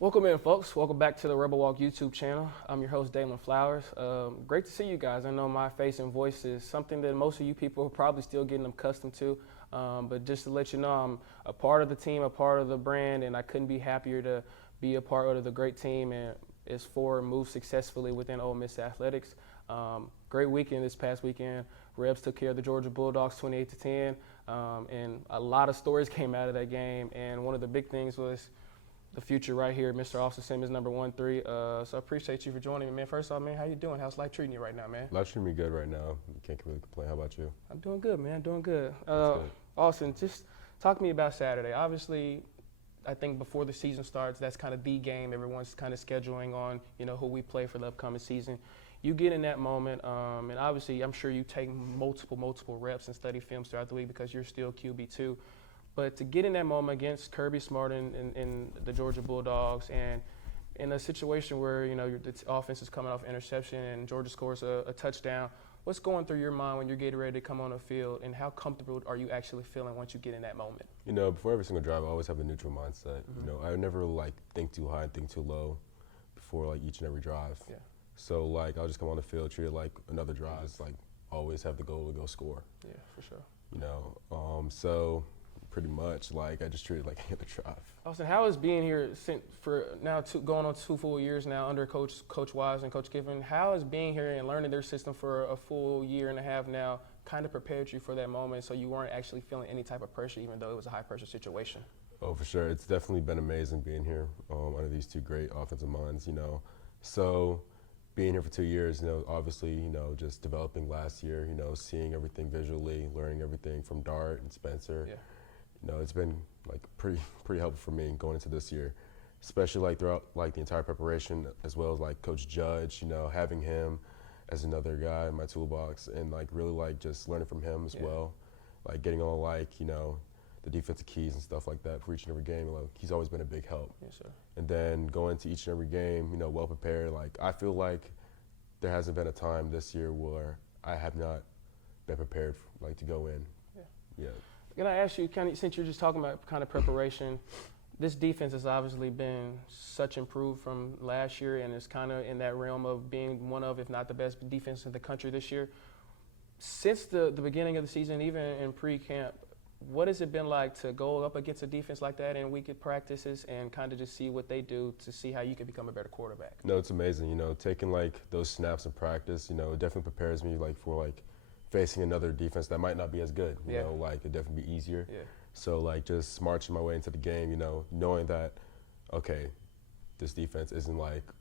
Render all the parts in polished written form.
Welcome in, folks. Welcome back to the Rebel Walk YouTube channel. I'm your host, Daylan Flowers. Great to see you guys. I know my face and voice is something that most of you people are probably still getting accustomed to. But just to let you know, I'm a part of the team, a part of the brand, and I couldn't be happier to be a part of the great team and is for move successfully within Ole Miss athletics. Great weekend this past weekend. Rebs took care of the Georgia Bulldogs 28-10, and a lot of stories came out of that game. And one of the big things was the future right here, Mr. Austin Simmons, number 1-3. So I appreciate you for joining me, man. First off, man, how you doing? How's life treating you right now, man? Life's treating me good right now. Can't really complain. How about you? I'm doing good, man. Doing good. That's good. Austin, just talk to me about Saturday. Obviously, I think before the season starts, that's kind of the game. Everyone's kind of scheduling on, who we play for the upcoming season. You get in that moment, and obviously, I'm sure you take multiple reps and study films throughout the week because you're still QB2. But to get in that moment against Kirby Smart and the Georgia Bulldogs, and in a situation where the offense is coming off interception and Georgia scores a touchdown, what's going through your mind when you're getting ready to come on the field, and how comfortable are you actually feeling once you get in that moment? Before every single drive, I always have a neutral mindset. Mm-hmm. I never think too high, think too low before each and every drive. Yeah. So I'll just come on the field, treat it like another drive. It's always have the goal to go score. Yeah, for sure. So pretty much I just treat it like any other drive. Austin, how is being here for now going on 2 full years now under Coach Wise and Coach Kiffin? How is being here and learning their system for a full year and a half now kind of prepared you for that moment so you weren't actually feeling any type of pressure even though it was a high pressure situation? Oh, for sure. It's definitely been amazing being here under these two great offensive minds, So being here for 2 years, obviously, just developing last year, seeing everything visually, learning everything from Dart and Spencer. Yeah. It's been pretty helpful for me going into this year, especially throughout the entire preparation, as well as Coach Judge, having him as another guy in my toolbox, and really just learning from him as well, getting all the defensive keys and stuff like that for each and every game. He's always been a big help. Yes, sir. And then going to each and every game, well prepared. I feel like there hasn't been a time this year where I have not been prepared to go in. Yeah. Can I ask you, since you're just talking about kind of preparation, this defense has obviously been such improved from last year, and it's kind of in that realm of being one of, if not the best defense in the country this year. Since the beginning of the season, even in pre-camp, what has it been like to go up against a defense like that in weekend practices and kind of just see what they do to see how you can become a better quarterback? No, it's amazing. Taking those snaps in practice, it definitely prepares me for facing another defense that might not be as good. It'd definitely be easier. Yeah. So just marching my way into the game, knowing that, okay, this defense isn't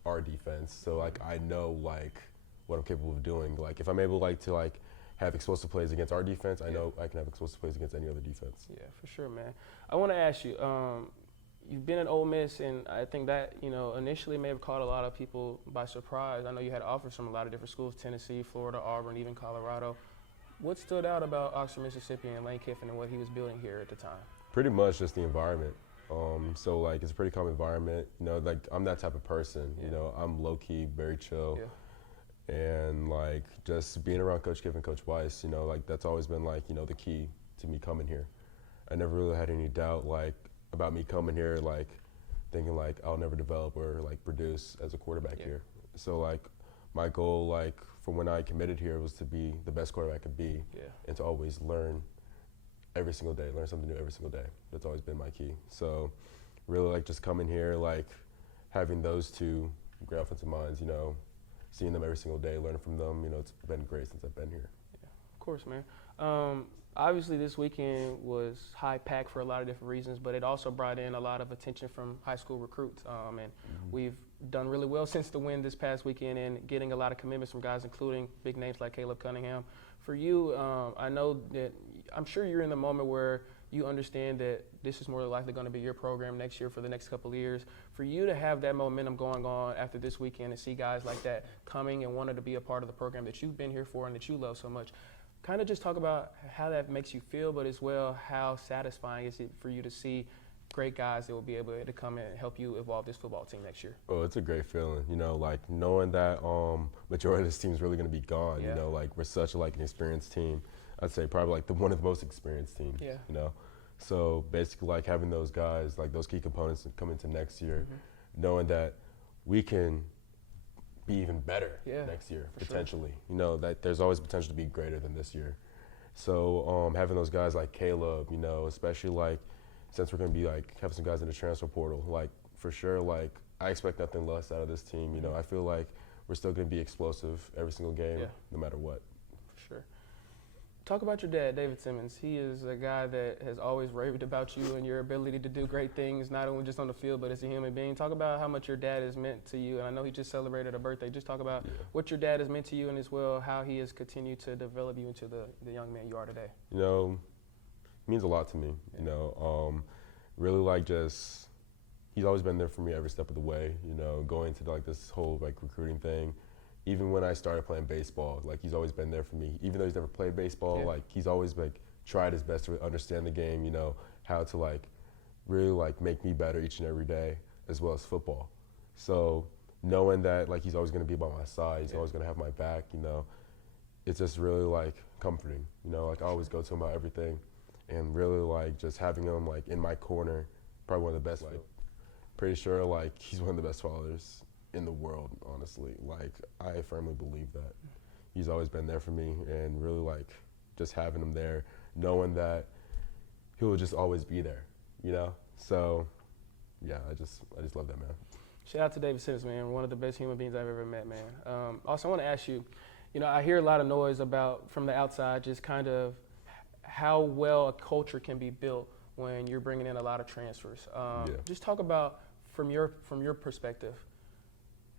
our defense. So I know what I'm capable of doing. If I'm able to have explosive plays against our defense, I know I can have explosive plays against any other defense. Yeah, for sure, man. I want to ask you, you've been at Ole Miss, and I think that, initially may have caught a lot of people by surprise. I know you had offers from a lot of different schools, Tennessee, Florida, Auburn, even Colorado. What stood out about Oxford, Mississippi and Lane Kiffin and what he was building here at the time? Pretty much just the environment. So it's a pretty calm environment. I'm that type of person. Yeah. I'm low key, very chill. Yeah. And just being around Coach Kiffin, Coach Weiss, that's always been the key to me coming here. I never really had any doubt about me coming here, thinking I'll never develop or produce as a quarterback here. So my goal from when I committed here was to be the best quarterback I could be, and to always learn every single day, learn something new every single day. That's always been my key. So really just coming here, having those two great offensive minds, seeing them every single day, learning from them, it's been great since I've been here. Yeah, of course, man. Obviously this weekend was high-packed for a lot of different reasons, but it also brought in a lot of attention from high school recruits. And we've done really well since the win this past weekend and getting a lot of commitments from guys, including big names like Caleb Cunningham. For you, I know that I'm sure you're in the moment where you understand that this is more likely going to be your program next year for the next couple of years. For you to have that momentum going on after this weekend and see guys like that coming and wanting to be a part of the program that you've been here for and that you love so much, kind of just talk about how that makes you feel, but as well how satisfying is it for you to see great guys that will be able to come in and help you evolve this football team next year? Oh, it's a great feeling, knowing that majority of this team is really going to be gone. Yeah. We're such an experienced team. I'd say probably one of the most experienced teams. Yeah. So basically having those guys, those key components that come into next year, knowing that we can be even better next year, potentially. Sure. You know, that there's always potential to be greater than this year. So having those guys like Caleb, you know, especially like since we're going to be like having some guys in the transfer portal, like for sure, like I expect nothing less out of this team. You know, I feel like we're still going to be explosive every single game, no matter what. For sure. Talk about your dad, David Simmons. He is a guy that has always raved about you and your ability to do great things, not only just on the field, but as a human being. Talk about how much your dad has meant to you. And I know he just celebrated a birthday. Just talk about what your dad has meant to you and as well how he has continued to develop you into the young man you are today. You know, it means a lot to me. You know, really like just he's always been there for me every step of the way. You know, going to like this whole like recruiting thing. Even when I started playing baseball, like he's always been there for me. Even though he's never played baseball, like he's always like tried his best to understand the game, you know, how to like really like make me better each and every day, as well as football. So knowing that like he's always gonna be by my side, he's always gonna have my back, you know, it's just really like comforting. You know, like I always go to him about everything, and really like just having him like in my corner, probably one of the best. Like, pretty sure like he's one of the best fathers in the world, honestly. Like, I firmly believe that. He's always been there for me, and really like just having him there, knowing that he will just always be there, you know? So, yeah, I just love that man. Shout out to David Simmons, man, one of the best human beings I've ever met, man. Also, I want to ask you, you know, I hear a lot of noise about, from the outside, just kind of how well a culture can be built when you're bringing in a lot of transfers. Just talk about, from your perspective,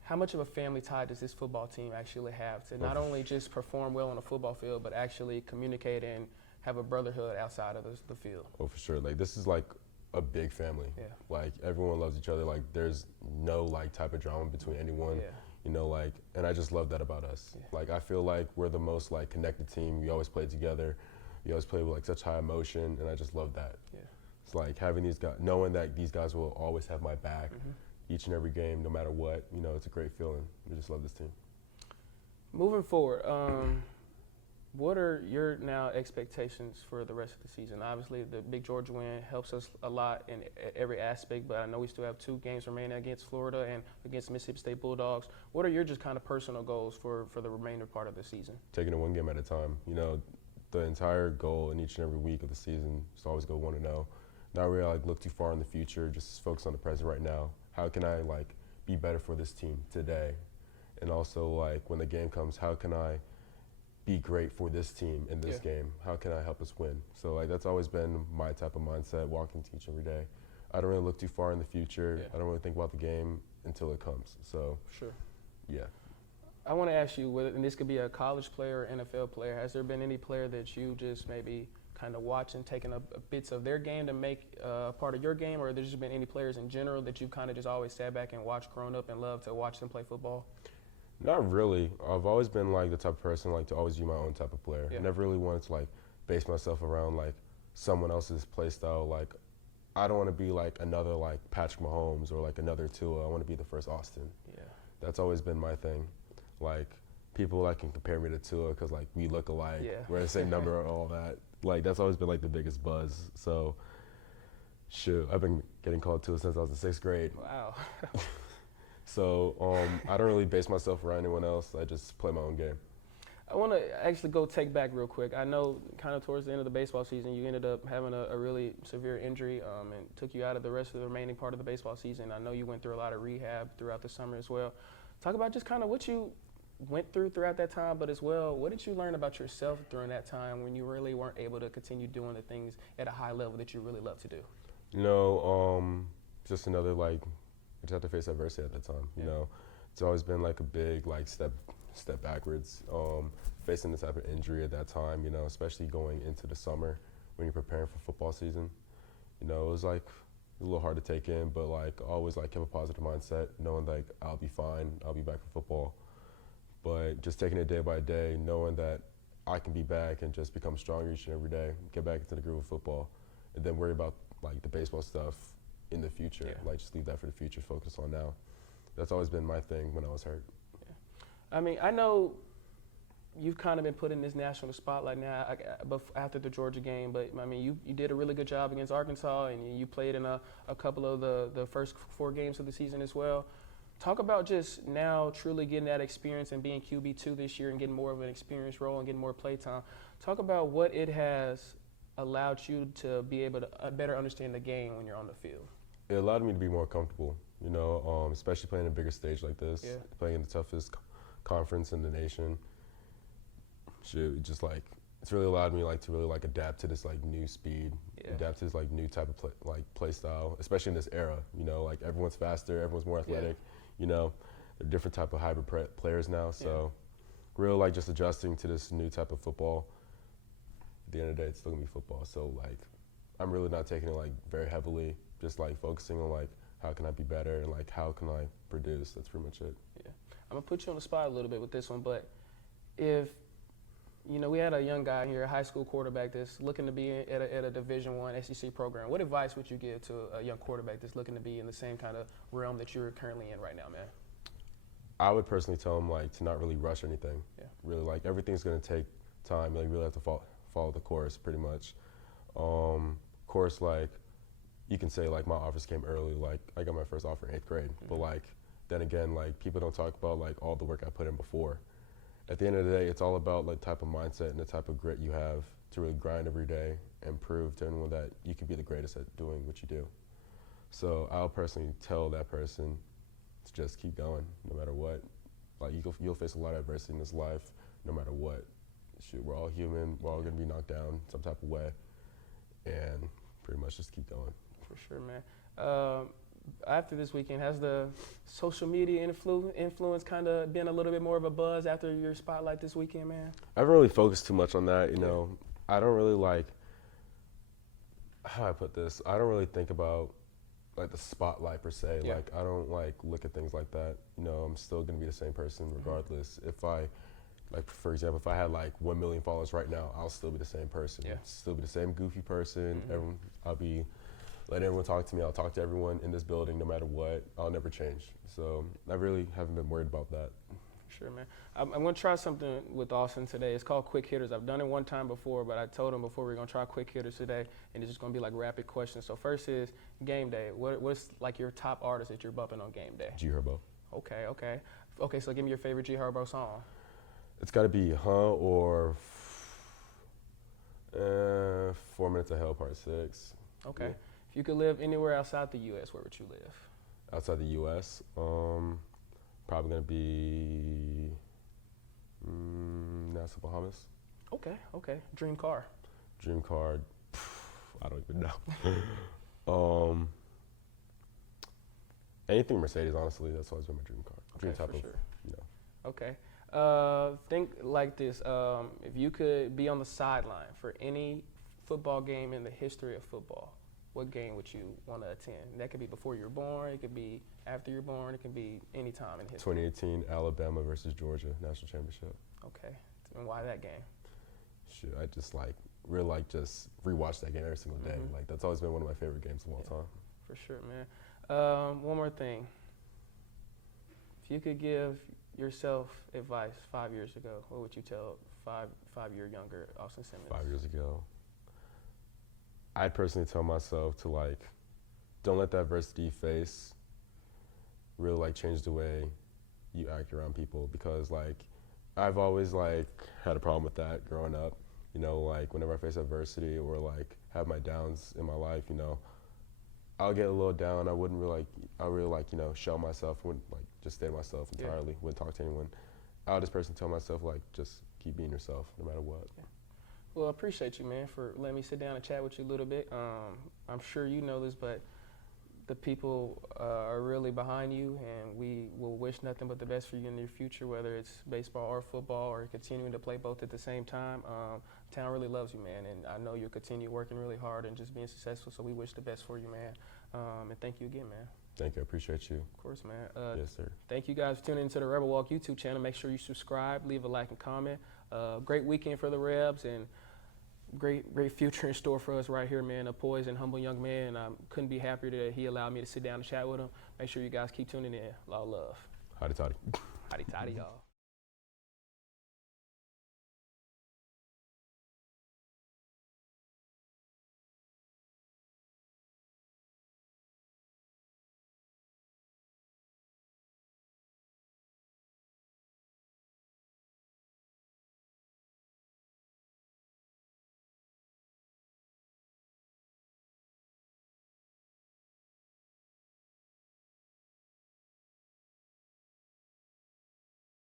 how much of a family tie does this football team actually have to not only just perform well on the football field, but actually communicate and have a brotherhood outside of the field? Oh, for sure. Like, this is like a big family. Like, everyone loves each other. Like, there's no like type of drama between anyone. You know, like, and I just love that about us. Like, I feel like we're the most like connected team. We always play together. We always play with like such high emotion, and I just love that. It's like having these guys, knowing that these guys will always have my back. Each and every game, no matter what, you know, it's a great feeling. We just love this team. Moving forward, what are your now expectations for the rest of the season? Obviously, the big Georgia win helps us a lot in every aspect, but I know we still have 2 games remaining against Florida and against Mississippi State Bulldogs. What are your just kind of personal goals for the remainder part of the season? Taking it one game at a time. You know, the entire goal in each and every week of the season is to always go 1-0. Not really like look too far in the future, just focus on the present right now. How can I like be better for this team today? And also like when the game comes, how can I be great for this team in this game? How can I help us win? So like that's always been my type of mindset walking to each and every day. I don't really look too far in the future. I don't really think about the game until it comes. So I want to ask you, whether, and this could be a college player or NFL player, has there been any player that you just maybe kind of watch and taking bits of their game to make part of your game, or there's just been any players in general that you've kind of just always sat back and watched growing up and loved to watch them play football? Not really. I've always been like the type of person like to always be my own type of player. I never really wanted to like base myself around like someone else's play style. Like I don't want to be like another like Patrick Mahomes or like another Tua. I want to be the first Austin. That's always been my thing. Like people like can compare me to Tua because like we look alike, we're the same number and all that. Like that's always been like the biggest buzz. So shoot, I've been getting called Tua since I was in 6th grade. Wow. So I don't really base myself around anyone else. I just play my own game. I want to actually go take back real quick. I know kind of towards the end of the baseball season, you ended up having a really severe injury and took you out of the rest of the remaining part of the baseball season. I know you went through a lot of rehab throughout the summer as well. Talk about just kind of what you went through throughout that time, but as well, what did you learn about yourself during that time when you really weren't able to continue doing the things at a high level that you really love to do? You know, just another like, I just had to face adversity at that time. You know, it's always been like a big like step backwards. Facing this type of injury at that time, you know, especially going into the summer when you're preparing for football season. You know, it was like a little hard to take in, but like always like have a positive mindset, knowing like I'll be fine, I'll be back for football. But just taking it day by day, knowing that I can be back and just become stronger each and every day, get back into the groove of football, and then worry about like the baseball stuff in the future. Like just leave that for the future, focus on now. That's always been my thing when I was hurt. I mean, I know you've kind of been put in this national spotlight now after the Georgia game, but I mean, you did a really good job against Arkansas, and you played in a couple of the first 4 games of the season as well. Talk about just now truly getting that experience and being QB2 this year and getting more of an experience role and getting more play time. Talk about what it has allowed you to be able to better understand the game when you're on the field. It allowed me to be more comfortable, you know, especially playing a bigger stage like this, playing in the toughest conference in the nation. Just like it's really allowed me like to really like adapt to this like new speed, adapt to this like new type of play style, especially in this era. You know, like everyone's faster, everyone's more athletic. You know, they're different type of hybrid players now. So, real like just adjusting to this new type of football. At the end of the day, it's still gonna be football. So like, I'm really not taking it like very heavily. Just like focusing on like how can I be better and like how can I produce. That's pretty much it. Yeah, I'm gonna put you on the spot a little bit with this one, but if you know, we had a young guy here, a high school quarterback that's looking to be at a Division I SEC program. What advice would you give to a young quarterback that's looking to be in the same kind of realm that you're currently in right now, man? I would personally tell him like to not really rush anything. Yeah. Really, like everything's gonna take time. Like, you really have to follow the course, pretty much. Course, like you can say like my offers came early. Like I got my first offer in 8th grade, but like then again, like people don't talk about like all the work I put in before. At the end of the day, it's all about like type of mindset and the type of grit you have to really grind every day and prove to anyone that you can be the greatest at doing what you do. So I'll personally tell that person to just keep going, no matter what. Like you'll face a lot of adversity in this life, no matter what. Shoot, we're all human. We're all gonna be knocked down some type of way, and pretty much just keep going. For sure, man. After this weekend, has the social media influence kind of been a little bit more of a buzz after your spotlight this weekend, man? I haven't really focused too much on that. You know, I don't really like, how do I put this? I don't really think about like the spotlight per se. Yeah. Like I don't like look at things like that. You know, I'm still gonna be the same person regardless. If I, like for example, if I had like 1 million followers right now, I'll still be the same person. Yeah. Still be the same goofy person. I'll be letting everyone talk to me. I'll talk to everyone in this building no matter what. I'll never change. So I really haven't been worried about that. Sure, man. I'm going to try something with Austin today. It's called Quick Hitters. I've done it one time before, but I told him before we're going to try Quick Hitters today, and it's just going to be like rapid questions. So first is game day. What's like your top artist that you're bumping on game day? G Herbo. Okay, so give me your favorite G Herbo song. It's got to be or 4 Minutes of Hell Part 6. Okay. Yeah. If you could live anywhere outside the U.S., where would you live? Outside the U.S., probably going to be Nassau, Bahamas. Okay. Dream car? Dream car, I don't even know. Anything Mercedes, honestly, that's always been my dream car. Dream type of, you know. Okay. Think like this. If you could be on the sideline for any football game in the history of football, what game would you want to attend? That could be before you're born, it could be after you're born, it could be any time in history. 2018 Alabama versus Georgia National Championship. Okay. And why that game? Shoot, I just like really like just rewatch that game every single day. Like that's always been one of my favorite games of all time. For sure, man. One more thing. If you could give yourself advice 5 years ago, what would you tell five-year younger Austin Simmons? 5 years ago, I'd personally tell myself to like, don't let that adversity you face really like change the way you act around people, because like I've always like had a problem with that growing up. You know, like whenever I face adversity or like have my downs in my life, you know, I'll get a little down. I really like, you know, show myself, wouldn't like just stay to myself entirely, wouldn't talk to anyone. I'll just personally tell myself like, just keep being yourself no matter what. Yeah. Well, I appreciate you, man, for letting me sit down and chat with you a little bit. I'm sure you know this, but the people are really behind you, and we will wish nothing but the best for you in your future, whether it's baseball or football or continuing to play both at the same time. Town really loves you, man, and I know you'll continue working really hard and just being successful, so we wish the best for you, man. And thank you again, man. Thank you. I appreciate you. Of course, man. Yes, sir. Thank you guys for tuning into the Rebel Walk YouTube channel. Make sure you subscribe, leave a like and comment. Great weekend for the Rebs, and great future in store for us right here, man. A poised and humble young man, and I couldn't be happier that he allowed me to sit down and chat with him. Make sure you guys keep tuning in. A lot of love. Howdy toddy. Howdy toddy, y'all.